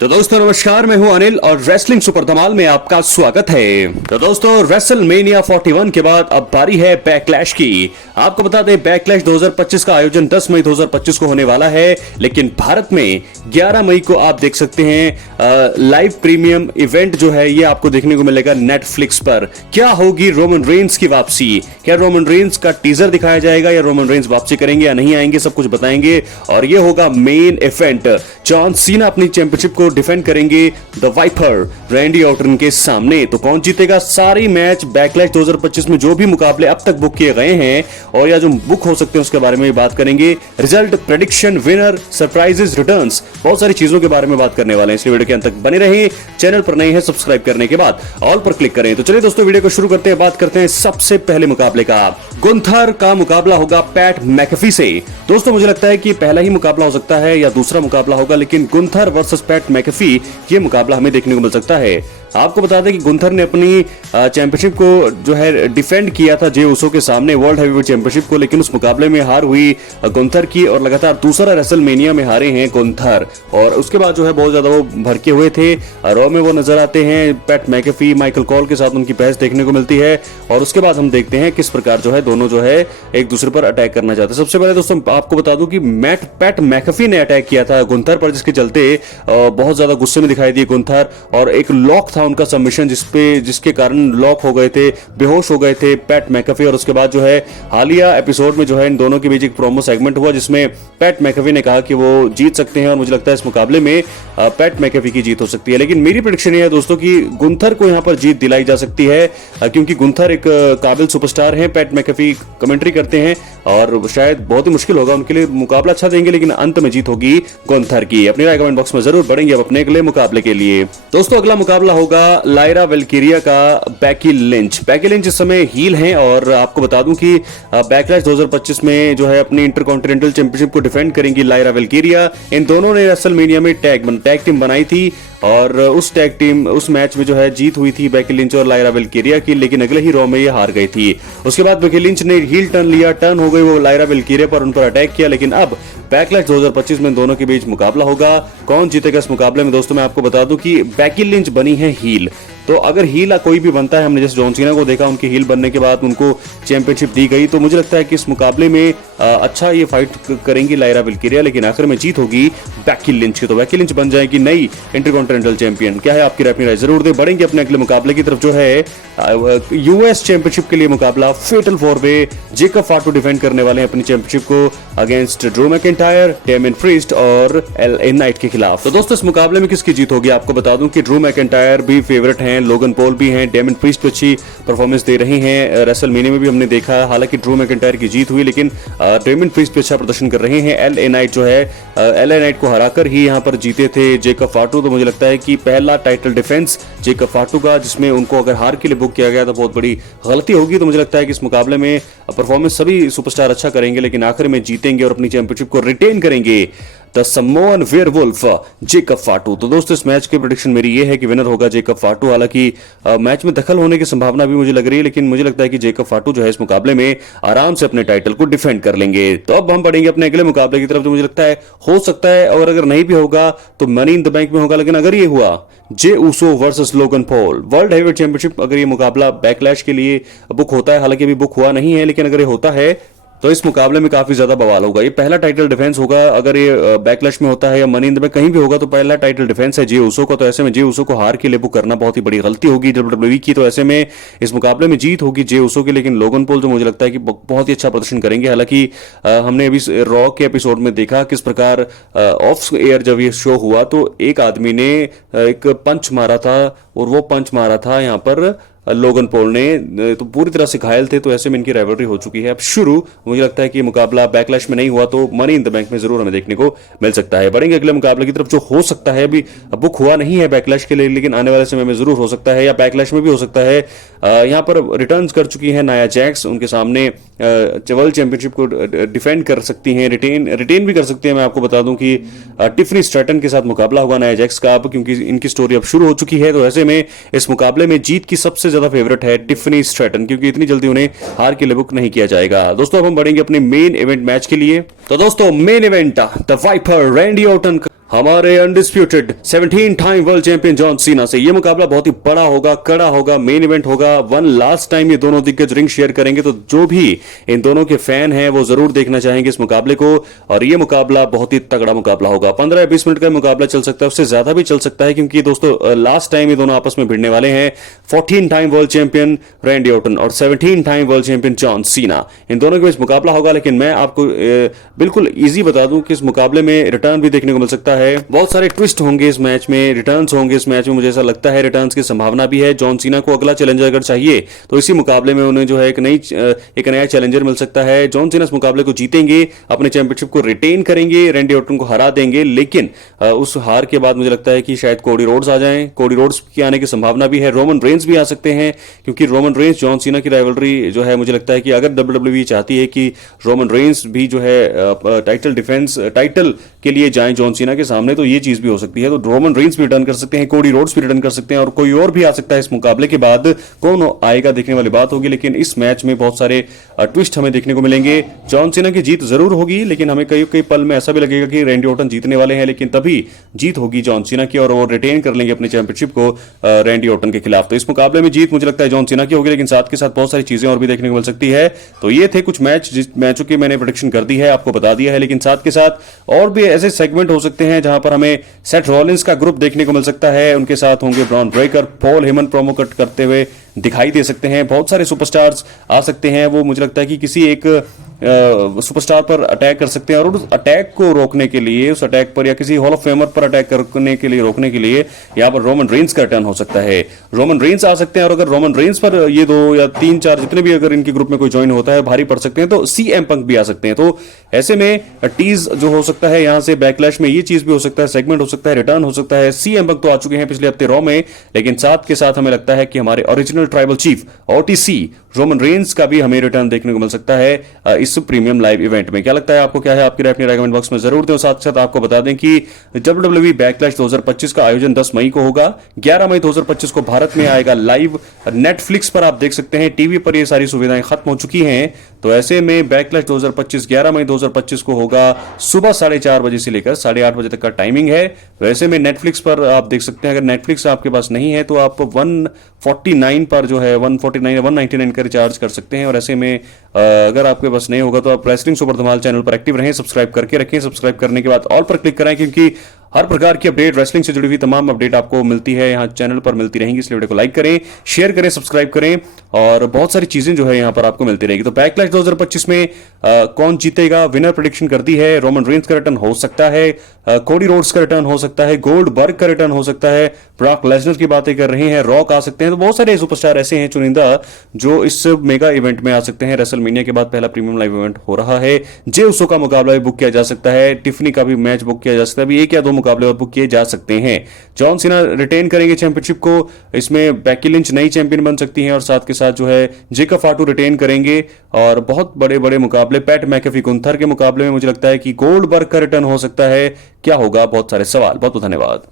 तो दोस्तों नमस्कार, मैं हूं अनिल और रेसलिंग सुपर धमाल में आपका स्वागत है। तो दोस्तों रेसलमेनिया 41 के बाद अब बारी है बैकलैश की। आपको बता दें बैकलैश 2025 का आयोजन 10 मई 2025 को होने वाला है, लेकिन भारत में 11 मई को आप देख सकते हैं लाइव प्रीमियम इवेंट जो है ये आपको देखने को मिलेगा नेटफ्लिक्स पर। क्या होगी रोमन रेंस की वापसी? क्या रोमन रेंस का टीजर दिखाया जाएगा या रोमन रेंस वापसी करेंगे या नहीं आएंगे, सब कुछ बताएंगे। और ये होगा मेन इवेंट। जॉन सीना अपनी चैंपियनशिप को डिफेंड करेंगे द वाइपर रैंडी ऑर्टन के सामने। तो कौन जीतेगा? सारी मैच बैकलैश 2025 में जो भी मुकाबले अब तक बुक किए गए हैं और या जो बुक हो सकते हैं उसके बारे में बात करेंगे। Result, prediction, winner, surprises, returns, बहुत सारी चीजों के बारे में बात करने वाले हैं। इसलिए वीडियो के अंत तक बने रहें। चैनल पर नए हैं सब्सक्राइब करने के बाद ऑल पर क्लिक करें। तो चलिए दोस्तों वीडियो को शुरू करते हैं। बात करते हैं सबसे पहले मुकाबले का। गुंथर का मुकाबला होगा पैट मैकेफी से। दोस्तों मुझे लगता है कि पहला ही मुकाबला हो सकता है या दूसरा मुकाबला होगा, लेकिन गुंथर वर्सेस पैट मैकेफी ये मुकाबला हमें देखने को मिल सकता है। आपको बता दें कि गुंथर ने अपनी चैंपियनशिप को जो है डिफेंड किया था जे उसो के सामने, वर्ल्ड हैवीवेट चैंपियनशिप को, लेकिन उस मुकाबले में हार हुई गुंथर की और लगातार दूसरा रेसलमेनिया में हारे हैं गुंथर। और उसके बाद जो है बहुत ज्यादा वो भड़के हुए थे। रॉ में वो नजर आते हैं पैट मैकेफी, माइकल कॉल के साथ उनकी बहस देखने को मिलती है। और उसके बाद हम देखते हैं किस प्रकार जो है दोनों जो है एक दूसरे पर अटैक करना चाहते हैं। सबसे पहले दोस्तों आपको बता दूं कि पैट मैकेफी ने अटैक किया था गुंथर पर, जिसके चलते बहुत ज्यादा गुस्से में दिखाई दिए गुंथर, और एक लॉक था उनका सबमिशन जिसके कारण लॉक हो गए थे, बेहोश हो गए थे पैट मैकेफी। और उसके बाद जो है हालिया एपिसोड में जो है इन दोनों के बीच एक प्रोमो सेगमेंट हुआ जिसमें पैट मैकेफी ने कहा कि वो जीत सकते हैं और मुझे लगता है इस मुकाबले में पैट मैकेफी की जीत हो सकती है। लेकिन मेरी प्रेडिक्शन ये है दोस्तों कि गुंथर को यहां पर जीत दिलाई जा सकती है, क्योंकि गुंथर एक काबिल सुपरस्टार है। पैट मैकेफी कमेंट्री करते हैं और शायद बहुत ही मुश्किल होगा उनके लिए, मुकाबला अच्छा देंगे लेकिन अंत में जीत होगी गुंथर की। अपनी राय कमेंट बॉक्स में जरूर बढ़ेंगे अब अपने अगले मुकाबले के लिए। दोस्तों अगला मुकाबला होगा लायरा वेल्किरिया का बेकी लिंच। बेकी लिंच इस समय हील हैं और आपको बता दूं कि बैकलैश 2025 में जो है अपनी इंटरकॉन्टिनेंटल चैंपियनशिप को डिफेंड करेंगी लायरा वेल्किरिया। इन दोनों ने रेसलमेनिया में टैग टीम बनाई थी और उस मैच में जो है जीत हुई थी बेकी लिंच और लायरा वेल्किरिया की, लेकिन अगले ही रॉ में ये हार गई थी। उसके बाद बेकी लिंच ने हील टर्न लिया, टर्न हो गई वो लायरा वेल्किरिया पर, उन पर अटैक किया। लेकिन अब बैकलैश 2025 में दोनों के बीच मुकाबला होगा। कौन जीतेगा इस मुकाबले में? दोस्तों मैं आपको बता दूं कि बेकी लिंच बनी है हील, तो अगर हील कोई भी बनता है, हमने जैसे जॉन सीना को देखा उनकी हील बनने के बाद उनको चैंपियनशिप दी गई, तो मुझे लगता है कि इस मुकाबले में अच्छा ये फाइट करेंगी लायरा वेल्किरिया, लेकिन आखिर में जीत होगी बेकी लिंच की। तो बेकी लिंच बन जाएगी नई इंटरकॉन्टिनेंटल चैंपियन। क्या है आपकी अपनी राय जरूर दे। बढ़ेंगे अपने अगले मुकाबले की तरफ जो है यूएस चैंपियनशिप के लिए मुकाबला फेटल 4-वे। जेकब फाटू डिफेंड करने वाले हैं अपनी चैंपियनशिप को against Drew McIntyre, Damien priest और एलए नाइट के खिलाफ। तो दोस्तों इस मुकाबले में किसकी जीत होगी? आपको बता दूं कि ड्रू मैकिंटायर भी फेवरेट हैं, लोगन पॉल भी हैं, डेमियन प्रीस्ट अच्छी परफॉर्मेंस दे रहे हैं। रेसलमेनिया में भी हमने देखा, हालांकि ड्रू मैकिंटायर की जीत हुई लेकिन डेमियन प्रीस्ट भी अच्छा प्रदर्शन कर रहे हैं। एलए नाइट जो है एलए नाइट को हराकर ही यहां पर जीते थे जेकब फाटू। तो मुझे लगता है कि पहला टाइटल डिफेंस जेकब फाटू का, जिसमें उनको अगर हार के लिए बुक किया गया तो बहुत बड़ी गलती होगी। तो मुझे लगता है कि इस मुकाबले में परफॉर्मेंस सभी सुपरस्टार अच्छा करेंगे, लेकिन आखिर में जीतेंगे और अपनी चैंपियनशिप को रिटेन करेंगे द समोअन वेयरवुल्फ जेकब फाटू। तो दोस्तों इस मैच की प्रेडिक्शन मेरी ये है कि विनर होगा जेकब फाटू। हालांकि मैच में दखल होने की संभावना भी मुझे लग रही है, लेकिन मुझे लगता है कि जेकब फाटू जो है इस मुकाबले में आराम से अपने टाइटल को डिफेंड कर लेंगे। तो अब हम बढ़ेंगे अपने अगले मुकाबले की तरफ, जो मुझे लगता है हो सकता है, और अगर नहीं भी होगा तो मनी इन द बैंक में होगा। लेकिन अगर ये हुआ Jey Uso versus Logan Paul world heavyweight championship, अगर ये मुकाबला बैकलैश के लिए बुक होता है, हालांकि अभी बुक हुआ नहीं है, लेकिन अगर ये होता है तो इस मुकाबले में काफी ज्यादा बवाल होगा। ये पहला टाइटल डिफेंस होगा, अगर ये बैकलैश में होता है या मनी इन द बैंक कहीं भी होगा तो पहला टाइटल डिफेंस है जे उसो का। तो ऐसे में जे उसो को हार के लिए बुक करना बहुत ही बड़ी गलती होगी डब्ल्यूडब्ल्यूई की। तो ऐसे में इस मुकाबले में जीत होगी जे उसो की, लेकिन लोगन पॉल जो मुझे लगता है कि बहुत ही अच्छा प्रदर्शन करेंगे। हालांकि हमने अभी रॉ के एपिसोड में देखा किस प्रकार ऑफ एयर जब ये शो हुआ तो एक आदमी ने एक पंच मारा था और वो पंच मारा था यहाँ पर लोगन पॉल ने, तो पूरी तरह से घायल थे। तो ऐसे में इनकी राइवलरी हो चुकी है अब शुरू। मुझे लगता है कि मुकाबला बैकलैश में नहीं हुआ तो मनी इन द बैंक में जरूर हमें देखने को मिल सकता है। बढ़ेंगे अगले मुकाबले की तरफ, जो हो सकता है, अभी बुक हुआ नहीं है बैकलैश के लिए, लेकिन आने वाले समय में जरूर हो सकता है या बैकलैश में भी हो सकता है। यहाँ पर रिटर्न कर चुकी है नाया जैक्स, उनके सामने वर्ल्ड चैंपियनशिप को डिफेंड कर सकती हैं, रिटेन भी कर सकती है। मैं आपको बता दूं कि टिफनी स्ट्रैटन के साथ मुकाबला होगा नाया जैक्स का अब, क्योंकि इनकी स्टोरी अब शुरू हो चुकी है। तो ऐसे में इस मुकाबले में जीत की सबसे ज्यादा फेवरेट है टिफनी स्ट्रैटन, क्योंकि इतनी जल्दी उन्हें हार के लिए बुक नहीं किया जाएगा। दोस्तों अब हम बढ़ेंगे अपने मेन इवेंट मैच के लिए। तो दोस्तों main event the Viper Randy Orton हमारे undisputed 17 time world champion John Cena से। ये मुकाबला बहुत ही बड़ा होगा, कड़ा होगा, मेन इवेंट होगा। वन लास्ट टाइम ये दोनों दिग्गज रिंग शेयर करेंगे, तो जो भी इन दोनों के फैन हैं वो जरूर देखना चाहेंगे इस मुकाबले को। और ये मुकाबला बहुत ही तगड़ा मुकाबला होगा। 15-20 मिनट का मुकाबला चल सकता है, उससे ज्यादा भी चल सकता है, क्योंकि दोस्तों लास्ट टाइम ये दोनों आपस में भिड़ने वाले हैं। 14 time world champion Randy Orton और 17 टाइम वर्ल्ड चैंपियन जॉन सीना, इन दोनों के बीच मुकाबला होगा। लेकिन मैं आपको बिल्कुल इजी बता दूं कि इस मुकाबले में रिटर्न भी देखने को मिल सकता है। बहुत सारे ट्विस्ट होंगे इस मैच में, रिटर्न्स होंगे इस मैच में, मुझे ऐसा लगता है रिटर्न्स की संभावना भी है। जॉन सीना को अगला चैलेंजर अगर चाहिए तो इसी मुकाबले में उन्हें जो है एक नया चैलेंजर मिल सकता है। जॉन सीना इस मुकाबले को जीतेंगे, अपने चैंपियनशिप को रिटेन करेंगे, रैंडी ऑर्टन को हरा देंगे। लेकिन उस हार के बाद मुझे लगता है कि शायद कोडी रोड्स आ जाएं। कोडी रोड्स की आने की संभावना भी है। रोमन रेंस भी आ सकते हैं, क्योंकि रोमन रेंस जॉन सीना की राइवलरी जो है, मुझे लगता है कि अगर WWE चाहती है कि रोमन रेंस भी जो है टाइटल के लिए जाएं जॉन सीना के सामने, तो ये चीज भी हो सकती है। तो रोमन रेंस भी रिटर्न कर सकते हैं, कोडी रोड्स भी रिटर्न कर सकते हैं, और कोई और भी आ सकता है इस मुकाबले के बाद। कौन आएगा देखने वाली बात होगी। लेकिन इस मैच में बहुत सारे ट्विस्ट हमें देखने को मिलेंगे। जॉन सीना की जीत जरूर होगी, लेकिन हमें कई कई पल में ऐसा भी लगेगा कि रैंडी ऑर्टन जीतने वाले हैं, लेकिन तभी जीत होगी जॉन सीना की और वो रिटेन कर लेंगे अपनी चैंपियनशिप को रैंडी ऑर्टन के खिलाफ। तो इस मुकाबले में जीत मुझे लगता है जॉन सीना की होगी, लेकिन साथ के साथ बहुत सारी चीजें और भी देखने को मिल सकती है। तो ये थे कुछ मैच, जिस मैचों की मैंने प्रेडिक्शन कर दी है, आपको बता दिया है। लेकिन साथ के साथ और भी ऐसे सेगमेंट हो सकते हैं जहां पर हमें सेथ रॉलिंस का ग्रुप देखने को मिल सकता है। उनके साथ होंगे Bron Breakker, Paul Heyman promo cut करते हुए दिखाई दे सकते हैं। बहुत सारे सुपरस्टार्स आ सकते हैं। वो मुझे लगता है कि किसी एक सुपरस्टार पर अटैक कर सकते हैं, और उस अटैक को रोकने के लिए, उस अटैक पर या किसी हॉल ऑफ फेमर पर अटैक करने के लिए, रोकने के लिए यहां पर रोमन रेंस का टर्न हो सकता है। रोमन रेंस आ सकते हैं, और अगर रोमन रेंस पर ये 2 या 3-4 जितने भी अगर इनके ग्रुप में कोई ज्वाइन होता है, भारी पड़ सकते हैं। तो CM पंक भी आ सकते हैं। तो ऐसे में टीज जो हो सकता है यहां से बैकलैश में, ये चीज भी हो सकता है, सेगमेंट हो सकता है, रिटर्न हो सकता है। CM पंक तो आ चुके हैं पिछले हफ्ते रॉ में, लेकिन साथ के साथ हमें लगता है कि हमारे original tribal chief OTC Roman Reigns का भी हमें रिटर्न देखने को मिल सकता है इस प्रीमियम लाइव इवेंट में। क्या लगता है आपको? क्या है आपकी राय? अपनी राय कमेंट बॉक्स में जरूर दें। साथ साथ आपको बता दें कि WWE बैकलैश 2025 का आयोजन 10 मई को होगा। 11 मई 2025 को भारत में आएगा लाइव। नेटफ्लिक्स पर आप देख सकते हैं, टीवी पर ये सारी सुविधाएं खत्म हो चुकी हैं। तो ऐसे में बैकलैश 2025 11 मई 2025 को होगा सुबह 4:30 बजे से लेकर 8:30 बजे तक का टाइमिंग है। वैसे में नेटफ्लिक्स पर आप देख सकते हैं। अगर नेटफ्लिक्स आपके पास नहीं है तो आप 149 पर जो है 149 या 199 का रिचार्ज कर सकते हैं। और ऐसे में अगर आपके पास नहीं होगा तो आप रेसलिंग सुपर धमाल चैनल पर एक्टिव रहें, सब्सक्राइब करके रखें। सब्सक्राइब करने के बाद ऑल पर क्लिक करें, क्योंकि हर प्रकार की अपडेट, रेसलिंग से जुड़ी हुई तमाम अपडेट आपको मिलती है, यहाँ चैनल पर मिलती रहेंगी। इसलिए वीडियो को लाइक करें, शेयर करें, सब्सक्राइब करें, और बहुत सारी चीजें जो है यहाँ पर आपको मिलती रहेगी। तो बैकलैश 2025 में कौन जीतेगा? विनर प्रेडिक्शन कर दी है। रोमन रेंस का रिटर्न हो सकता है, कोडी रोड्स का रिटर्न हो सकता है, गोल्डबर्ग का रिटर्न हो सकता है, ब्रॉक लेसनर की बातें कर रहे हैं, रॉक आ सकते हैं। तो बहुत सारे सुपरस्टार ऐसे हैं चुनिंदा जो इस मेगा इवेंट में आ सकते हैं। रेसलमेनिया के बाद पहला प्रीमियम लाइव इवेंट हो रहा है। जे उसो का मुकाबला भी बुक किया जा सकता है, टिफनी का भी मैच बुक किया जा सकता है। अभी 1 या 2 मुकाबले और बुक किए जा सकते हैं। जॉन सीना रिटेन करेंगे चैंपियनशिप को। इसमें बेकी लिंच नई चैंपियन बन सकती हैं, और साथ के साथ जो है जेकब फाटू रिटेन करेंगे। और बहुत बड़े बड़े मुकाबले, पैट मैकेफी गुंथर के मुकाबले में मुझे लगता है कि गोल्डबर्ग का रिटर्न हो सकता है। क्या होगा? बहुत सारे सवाल। बहुत बहुत धन्यवाद।